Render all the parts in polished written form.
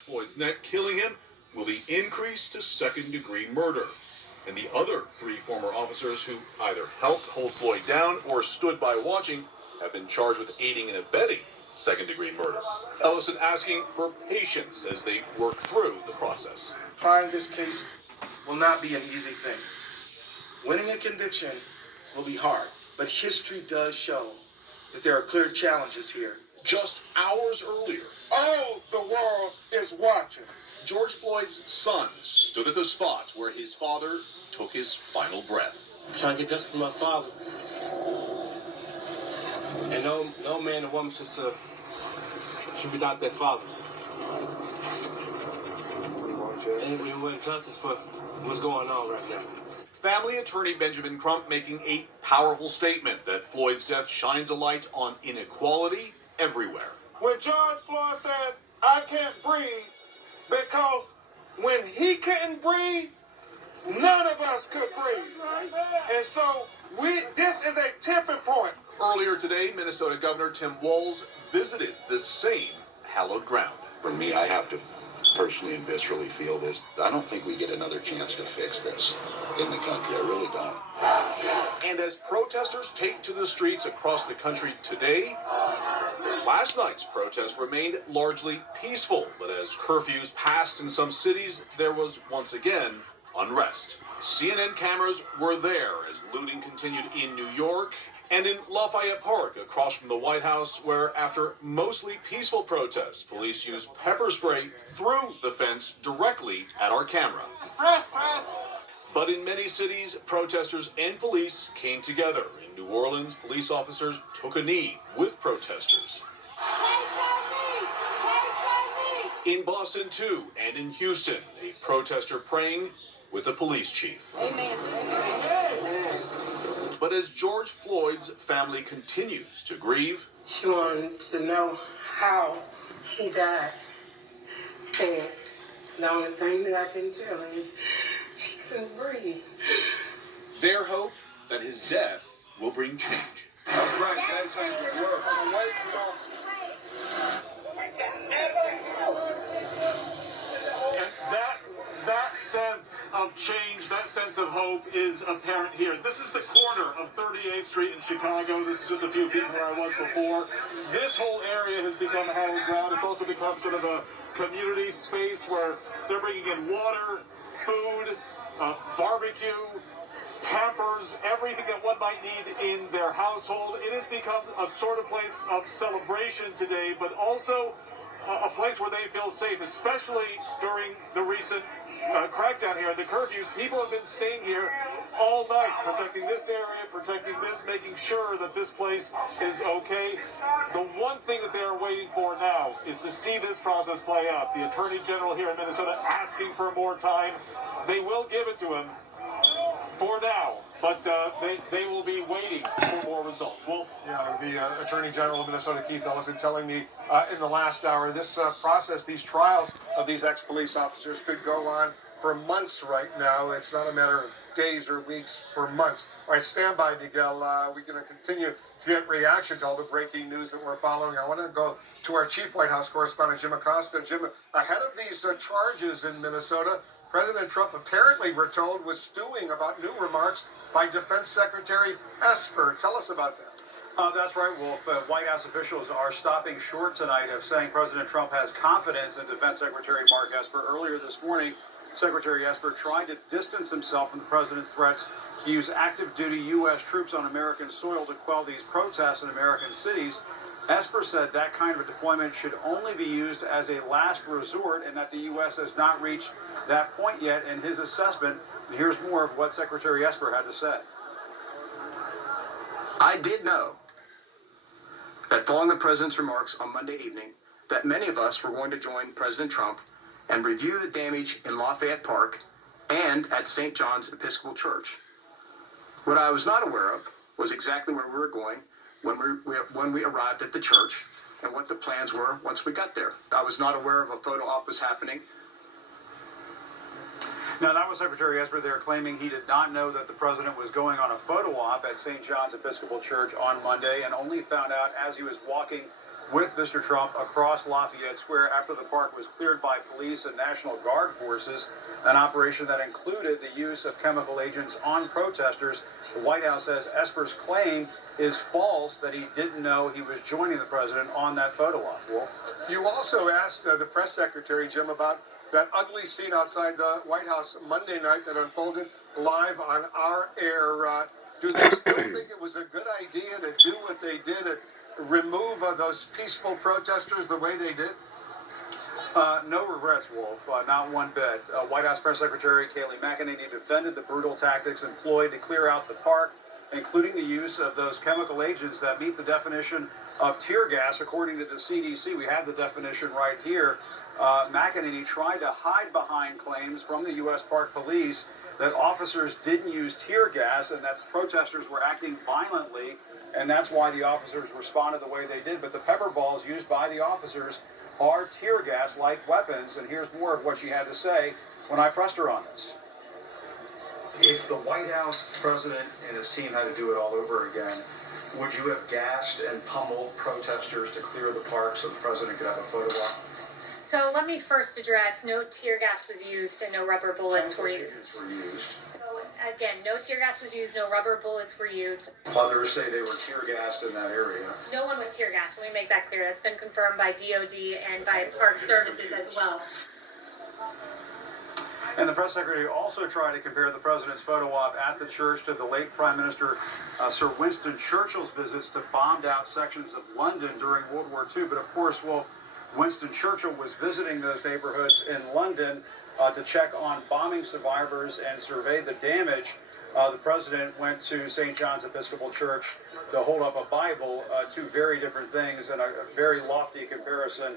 Floyd's neck, killing him, will be increased to second-degree murder. And the other three former officers who either helped hold Floyd down or stood by watching have been charged with aiding and abetting second-degree murder. Ellison asking for patience as they work through the process. Trying this case will not be an easy thing. Winning a conviction will be hard, but history does show that there are clear challenges here. Just hours earlier, all the world is watching. George Floyd's son stood at the spot where his father took his final breath. I'm trying to get justice for my father. And no man or woman should be without their fathers. And we want justice for what's going on right now. Family attorney Benjamin Crump making a powerful statement that Floyd's death shines a light on inequality everywhere. When George Floyd said, "I can't breathe," because when he couldn't breathe, none of us could breathe. And so this is a tipping point. Earlier today, Minnesota Governor Tim Walz visited the same hallowed ground. For me, I have to personally and viscerally feel this. I don't think we get another chance to fix this in the country. I really don't. And as protesters take to the streets across the country today, last night's protest remained largely peaceful, but as curfews passed in some cities, there was once again unrest. CNN cameras were there as looting continued in New York and in Lafayette Park across from the White House, where after mostly peaceful protests, police used pepper spray through the fence directly at our camera. But in many cities, protesters and police came together. In New Orleans, police officers took a knee with protesters. In Boston, too, and in Houston, a protester praying with the police chief. Amen. But as George Floyd's family continues to grieve, she wanted to know how he died. And the only thing that I can tell is he couldn't breathe. their hope that his death will bring change. That's right. That's how it works. That sense of change, that sense of hope is apparent here. This is the corner of 38th Street in Chicago. This is just a few feet from where I was before. This whole area has become a hallowed ground. It's also become sort of a community space where they're bringing in water, food, barbecue, Pampers, everything that one might need in their household. It has become a sort of place of celebration today, but also a place where they feel safe, especially during the recent crackdown here, the curfews. People have been staying here all night, protecting this area, protecting this, making sure that this place is okay. The one thing that they are waiting for now is to see this process play out. The Attorney General here in Minnesota asking for more time. They will give it to him for now, but they will be waiting for more results. Well, yeah, the Attorney General of Minnesota, Keith Ellison, telling me in the last hour, this process, these trials of these ex-police officers could go on for months right now. It's not a matter of days or weeks, for months. All right, stand by, Miguel. We're going to continue to get reaction to all the breaking news that we're following. I want to go to our chief White House correspondent, Jim Acosta. Jim, ahead of these charges in Minnesota, President Trump apparently, we're told, was stewing about new remarks by Defense Secretary Esper. Tell us about that. That's right, Wolf. White House officials are stopping short tonight of saying President Trump has confidence in Defense Secretary Mark Esper. Earlier this morning, Secretary Esper tried to distance himself from the president's threats to use active-duty U.S. troops on American soil to quell these protests in American cities. Esper said that kind of a deployment should only be used as a last resort and that the U.S. has not reached that point yet in his assessment. And here's more of what Secretary Esper had to say. I did know that following the president's remarks on Monday evening that many of us were going to join President Trump and review the damage in Lafayette Park and at St. John's Episcopal Church. What I was not aware of was exactly where we were going when we arrived at the church and what the plans were once we got there. I was not aware of a photo op was happening. Now, that was Secretary Esper there claiming he did not know that the president was going on a photo op at St. John's Episcopal Church on Monday and only found out as he was walking with Mr. Trump across Lafayette Square after the park was cleared by police and National Guard forces, an operation that included the use of chemical agents on protesters. The White House says Esper's claim is false, that he didn't know he was joining the president on that photo op. Wolf? You also asked the press secretary, Jim, about that ugly scene outside the White House Monday night that unfolded live on our air. Do they still think it was a good idea to do what they did and remove those peaceful protesters the way they did? No regrets, Wolf. Not one bit. White House Press Secretary Kayleigh McEnany defended the brutal tactics employed to clear out the park, including the use of those chemical agents that meet the definition of tear gas, according to the CDC. We have the definition right here. McEnany tried to hide behind claims from the U.S. Park Police that officers didn't use tear gas and that protesters were acting violently, and that's why the officers responded the way they did. But the pepper balls used by the officers are tear gas-like weapons, and here's more of what she had to say when I pressed her on this. If the White House president and his team had to do it all over again, would you have gassed and pummeled protesters to clear the park so the president could have a photo op? So let me first address, no tear gas was used and no rubber bullets were used. So again, no tear gas was used, no rubber bullets were used. Others say they were tear gassed in that area. No one was tear gassed, let me make that clear. That's been confirmed by DOD and by Park Services as well. And the press secretary also tried to compare the president's photo op at the church to the late Prime Minister Sir Winston Churchill's visits to bombed out sections of London during World War II. But of course, Winston Churchill was visiting those neighborhoods in London to check on bombing survivors and survey the damage. The president went to St. John's Episcopal Church to hold up a Bible, two very different things, and a very lofty comparison,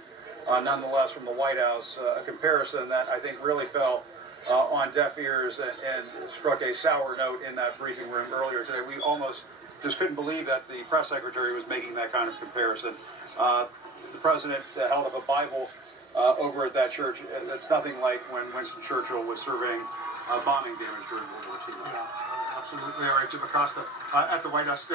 nonetheless, from the White House, a comparison that I think really fell on deaf ears and struck a sour note in that briefing room earlier today. We almost just couldn't believe that the press secretary was making that kind of comparison. The president held up a Bible over at that church. That's nothing like when Winston Churchill was surveying bombing damage during World War II. Yeah, absolutely. All right, Jim Acosta at the White House.